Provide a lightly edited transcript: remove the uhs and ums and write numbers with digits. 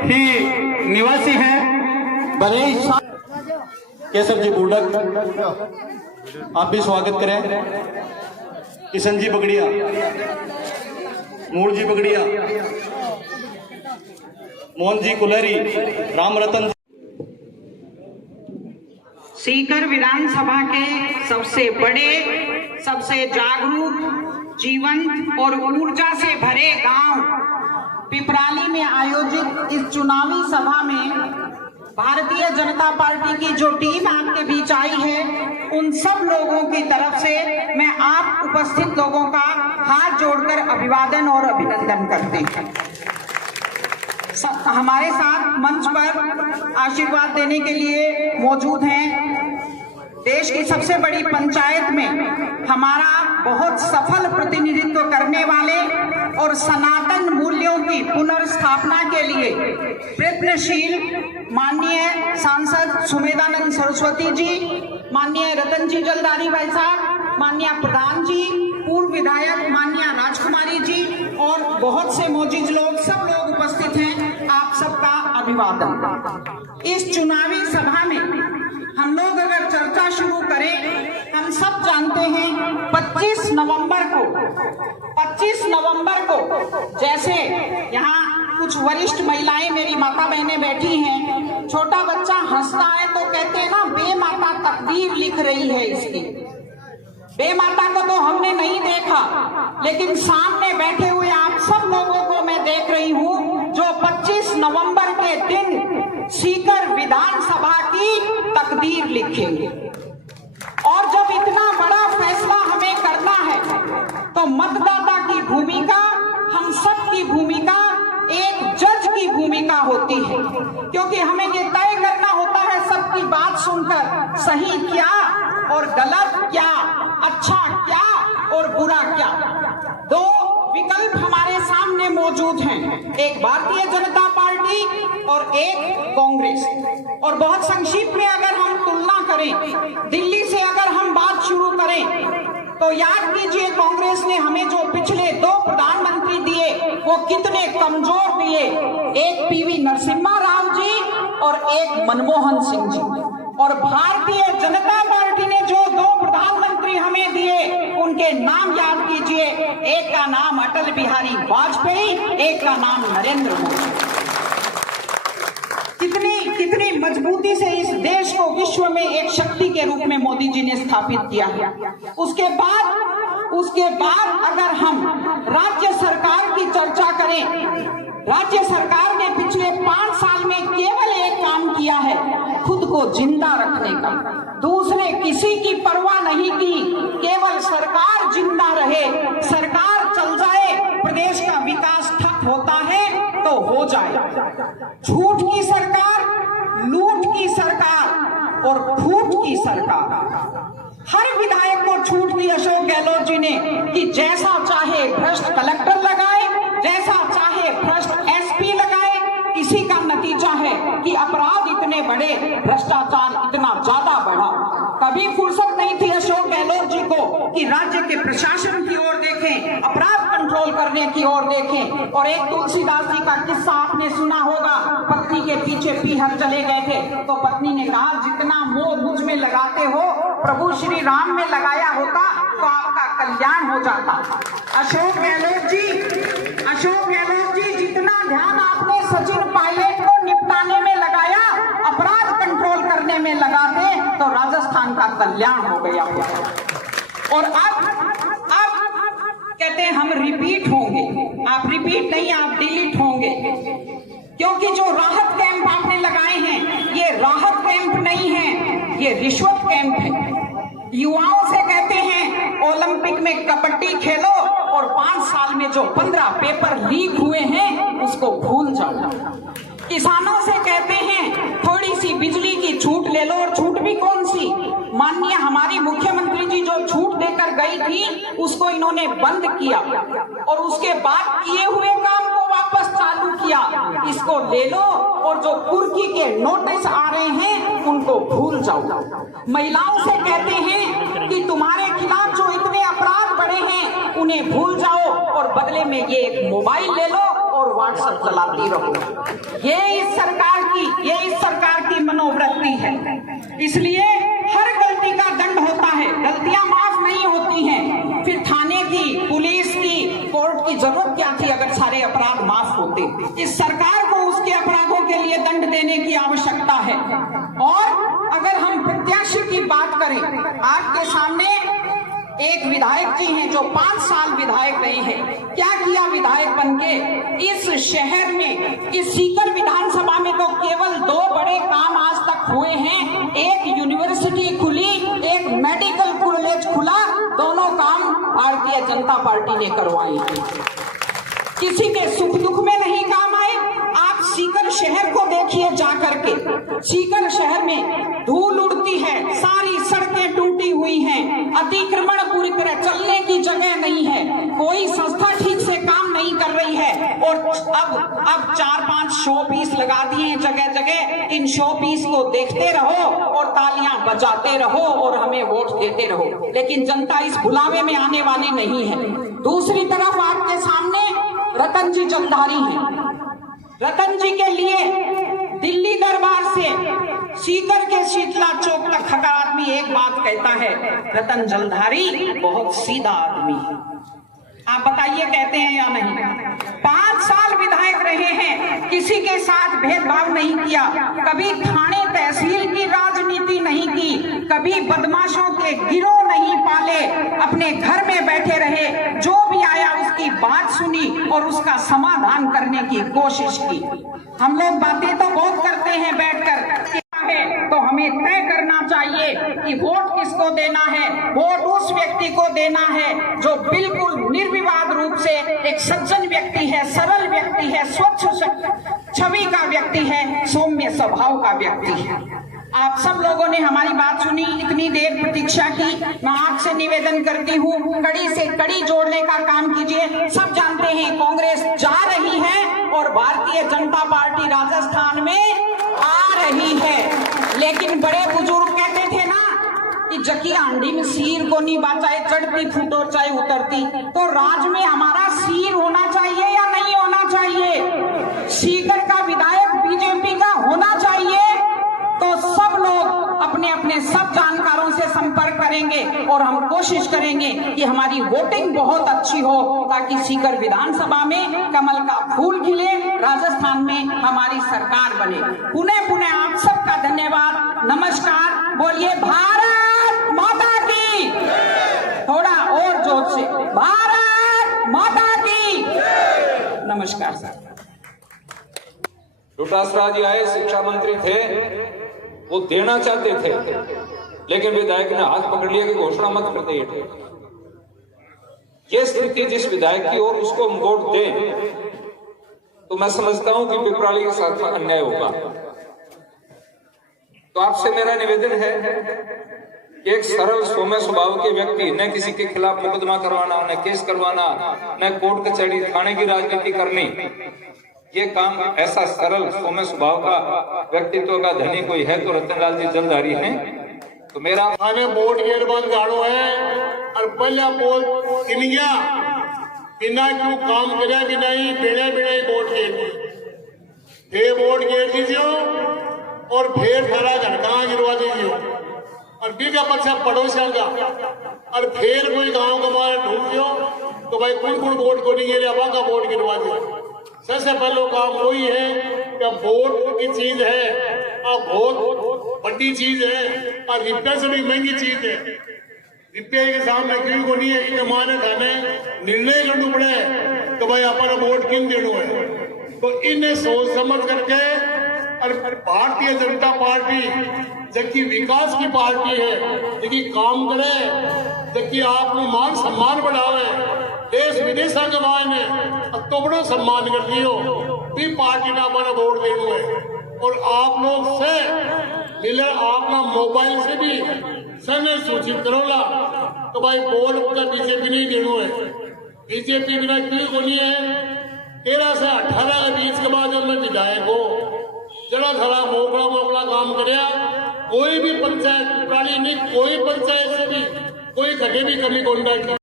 ही निवासी हैं। बरेली केशव जी बूढ़क, आप भी स्वागत करें। किशन जी बगड़िया, मूल जी बगड़िया, मोहन जी कुलहरी, राम रतन। सीकर विधानसभा के सबसे बड़े, सबसे जागरूक, जीवंत और ऊर्जा से भरे गांव पिपराली में आयोजित इस चुनावी सभा में भारतीय जनता पार्टी की जो टीम आपके बीच आई है, उन सब लोगों की तरफ से मैं आप उपस्थित लोगों का हाथ जोड़कर अभिवादन और अभिनंदन करती हूं। हमारे साथ मंच पर आशीर्वाद देने के लिए मौजूद हैं देश की सबसे बड़ी पंचायत में हमारा बहुत सफल प्रतिनिधित्व करने वाले और सनातन मूल्यों की पुनर्स्थापना के लिए प्रयत्नशील माननीय सांसद सुमेधानंद सरस्वती जी, माननीय रतन जी जलदारी भाई साहब, माननीय प्रधान जी, पूर्व विधायक माननीय राजकुमारी जी और बहुत से मौजूद लोग, सब लोग उपस्थित हैं। आप सबका अभिवादन। इस चुनावी सभा में हम लोग अगर चर्चा शुरू करें, हम सब जानते हैं 25 नवंबर को जैसे यहाँ कुछ वरिष्ठ महिलाएं मेरी माता बहनें बैठी हैं, छोटा बच्चा हंसता है तो कहते हैं ना, बेमाता तकदीर लिख रही है इसकी। बेमाता को तो हमने नहीं देखा, लेकिन सामने बैठे हुए आप सब लोगों को मैं देख रही हूँ जो 25 नवंबर के दिन सीकर विधानसभा की तकदीर लिखेंगे। और जब इतना बड़ा फैसला हमें करना है तो मतदाता की भूमिका, हम सब की भूमिका, एक जज की भूमिका होती है, क्योंकि हमें ये तय करना होता है सबकी बात सुनकर सही क्या और गलत क्या, अच्छा क्या और बुरा क्या। दो विकल्प हमारे सामने मौजूद हैं, एक भारतीय जनता पार्टी और एक कांग्रेस। और बहुत संक्षिप्त में अगर हम तुलना करें, दिल्ली से अगर हम बात शुरू करें तो याद कीजिए कांग्रेस ने हमें जो पिछले 2 प्रधानमंत्री दिए वो कितने कमजोर दिए, एक पीवी नरसिम्हा राव जी और एक मनमोहन सिंह जी। और भारतीय जनता पार्टी ने जो 2 प्रधानमंत्री हमें दिए उनके नाम याद कीजिए, एक का नाम अटल बिहारी वाजपेयी, एक का नाम नरेंद्र मोदी। कितनी मजबूती से इस देश को विश्व में एक शक्ति के रूप में मोदी जी ने स्थापित किया है। उसके बाद अगर हम राज्य सरकार की चर्चा करें, राज्य सरकार ने पिछले 5 साल में केवल एक काम किया है, खुद को जिंदा रखने का। दूसरे किसी की परवाह नहीं की, केवल सरकार जिंदा रहे, सरकार चल जाए, प्रदेश का विकास ठप होता है तो हो जाए। झूठ की सरकार, लूट की सरकार और फूट की सरकार। हर विधायक को छूट दी अशोक गहलोत जी ने कि जैसा चाहे भ्रष्ट कलेक्टर लगाए, जैसा चाहे भ्रष्ट एसपी लगाए। इसी का नतीजा है कि अपराध इतने बढ़े, भ्रष्टाचार इतना ज्यादा बढ़ा। कभी फुर्सत नहीं थी अशोक गहलोत जी को कि राज्य के प्रशासन की ओर देखें, अपराध कंट्रोल करने की ओर देखें। और एक तुलसीदास जी का किस्सा आपने सुना होगा, पत्नी के पीछे पीहर चले गए थे तो पत्नी ने कहा, जितना मोह मुझ में लगाते हो प्रभु श्री राम में लगाया होता तो आपका कल्याण हो जाता। अशोक गहलोत जी जितना ध्यान आपने सचिन पायलट को निपटाने में लगाया, अपराध कंट्रोल करने में लगाते तो राजस्थान का कल्याण हो गया होता। और अब कहते हैं हम रिपीट होंगे। आप रिपीट नहीं, आप डिलीट होंगे, क्योंकि जो राहत कैंप आपने लगाए हैं ये राहत कैंप नहीं है, ये रिश्वत कैंप है। युवाओं से कहते हैं ओलंपिक में कबड्डी खेलो और 5 साल में जो 15 पेपर लीक हुए हैं उसको भूल जाओ। किसानों से कहते हैं थोड़ी सी बिजली की छूट ले लो, और छूट भी कौन सी, माननीय हमारी मुख्यमंत्री जी जो छूट देकर गई थी उसको इन्होंने बंद किया और उसके बाद किए हुए काम को वापस चालू किया। इसको ले लो और जो कुर्की के नोटिस आ रहे हैं उनको भूल जाओ। महिलाओं से कहते हैं कि तुम्हारे खिलाफ जो इतने अपराध बढ़े हैं उन्हें भूल जाओ और बदले में ये एक मोबाइल ले लो और व्हाट्सएप चलाती रहो। ये इस सरकार की मनोवृत्ति है। इसलिए हर गलती का दंड होता है, गलतियां माफ नहीं होती हैं। फिर थाने की, पुलिस की, कोर्ट की जरूरत क्या थी अगर सारे अपराध माफ होते। इस सरकार को उसके अपराधों के लिए दंड देने की आवश्यकता है। और अगर हम प्रत्याशी की बात करें, आपके सामने एक विधायक जी हैं जो 5 साल विधायक रहे हैं। क्या किया विधायक बनके इस शहर में? इस सीकर विधानसभा में तो केवल 2 बड़े काम आज तक हुए हैं। एक यूनिवर्सिटी खुली, एक मेडिकल कॉलेज खुला, दोनों काम भारतीय जनता पार्टी ने करवाए। किसी के सुख दुख में नहीं काम आए। आप सीकर शहर को देखिए जाकर के, सीकर शहर में धूल उड़ती है, सारी सड़कें टूटी हुई हैं, अतिक्रमण पूरी तरह, चलने की जगह नहीं है, कोई संस्था ठीक से काम नहीं कर रही है। और अब 4-5 शो पीस लगा दिए हैं जगह जगह। इन शो पीस को देखते रहो और तालियां बजाते रहो और हमें वोट देते रहो, लेकिन जनता इस भुलावे में आने वाली नहीं है। दूसरी तरफ आपके सामने रतन जी जलधारी हैं। रतन जी के लिए दिल्ली दरबार से सीकर के शीतला चौक तक हर आदमी एक बात कहता है, रतन जलधारी बहुत सीधा आदमी है। आप बताइए कहते हैं या नहीं? 5 साल विधायक रहे हैं, किसी के साथ भेदभाव नहीं किया, कभी थाने तहसील की राजनीति नहीं की, कभी बदमाशों के गिरोह नहीं पाले, अपने घर में बैठे रहे, जो भी आया उसकी बात सुनी और उसका समाधान करने की कोशिश की। हम लोग बातें तो बहुत करते हैं बैठकर, तो हमें तय करना चाहिए कि वोट किसको देना है। वोट उस व्यक्ति को देना है जो बिल्कुल निर्विवाद रूप से एक सज्जन व्यक्ति है, सरल व्यक्ति है, स्वच्छ छवि का व्यक्ति है, सौम्य स्वभाव का व्यक्ति है। आप सब लोगों ने हमारी बात सुनी, इतनी देर प्रतीक्षा की। मैं आपसे निवेदन करती हूँ, कड़ी से कड़ी जोड़ने का काम कीजिए। सब जानते हैं कांग्रेस जा रही है और भारतीय जनता पार्टी राजस्थान में आ रही है। लेकिन बड़े बुजुर्ग कहते थे ना कि जकी हांडी में सिर को नहीं बा, चाहे चढ़ती फूटो चाहे उतरती। तो राज में हमारा सिर होना चाहिए या नहीं होना चाहिए? सीकर का विधायक बीजेपी का होना चाहिए। तो सब लोग अपने अपने सब जानकारों से संपर्क करेंगे और हम कोशिश करेंगे कि हमारी वोटिंग बहुत अच्छी हो, ताकि सीकर विधानसभा में कमल का फूल खिले, राजस्थान में हमारी सरकार बने। पुनः आप सबका धन्यवाद, नमस्कार। बोलिए भारत माता की, थोड़ा और जोर से, भारत माता की। नमस्कार सर। डोटासरा जी आए, शिक्षा मंत्री थे, वो देना चाहते थे, लेकिन विधायक ने हाथ पकड़ लिया कि घोषणा मत कर दे। ये स्थिति जिस विधायक की और उसको हम वोट दें, तो मैं समझता हूं कि पिपराली के साथ अन्याय होगा। तो आपसे मेरा निवेदन है कि एक सरल सौम्य स्वभाव के व्यक्ति, न किसी के खिलाफ मुकदमा करवाना, न केस करवाना, न कोर्ट कचहरी थाने की राजनीति करनी, ये काम ऐसा सरल सौम्य स्वभाव का व्यक्तित्व का धनी कोई है तो रतनलाल जी जलधारी हैं। तो मेरा वोट गिरबंद गाड़ो है और पहले बोल किनिया बिना क्यों काम करे कि नहीं, बिने बिने वोट गिर वोट गिर दीजिए और फिर सारा झटका गिरवा दीजिए और बीघा पक्षा पड़ोसियों का, और फिर कोई गांव का मार ढूंढ दियो तो भाई कौन वोट को नहीं गिरे, अब का वोट गिरवा दो। सबसे पहले काम वही है कि वोट की चीज है और बहुत बड़ी चीज है और रिपेयर से भी महंगी चीज है। रिपेयर के सामने क्यों को नहीं है कि माने खाने निर्णय करना पड़े तो भाई अपना वोट किन देना है। तो इन्हें सोच समझ करके, और भारतीय जनता पार्टी जबकि विकास की पार्टी है, जबकि काम करे, जबकि आप मान सम्मान बढ़ावे, देश विदेश के मायने तो बड़ो सम्मान कर दियो भी पार्टी ने हमारा वोट देना है। और आप लोग से मिले अपना मोबाइल से भी सने सूचित करोला तो भाई वोट का बीजेपी नहीं देना है। बीजेपी बिना क्यों होनी है? 13 से 18 के बीच के बाद में विधायक हो जरा थोड़ा मोकला काम कराया, कोई भी पंचायत प्राणी नहीं, कोई पंचायत से भी कोई घटे भी कमी कौन बैठी।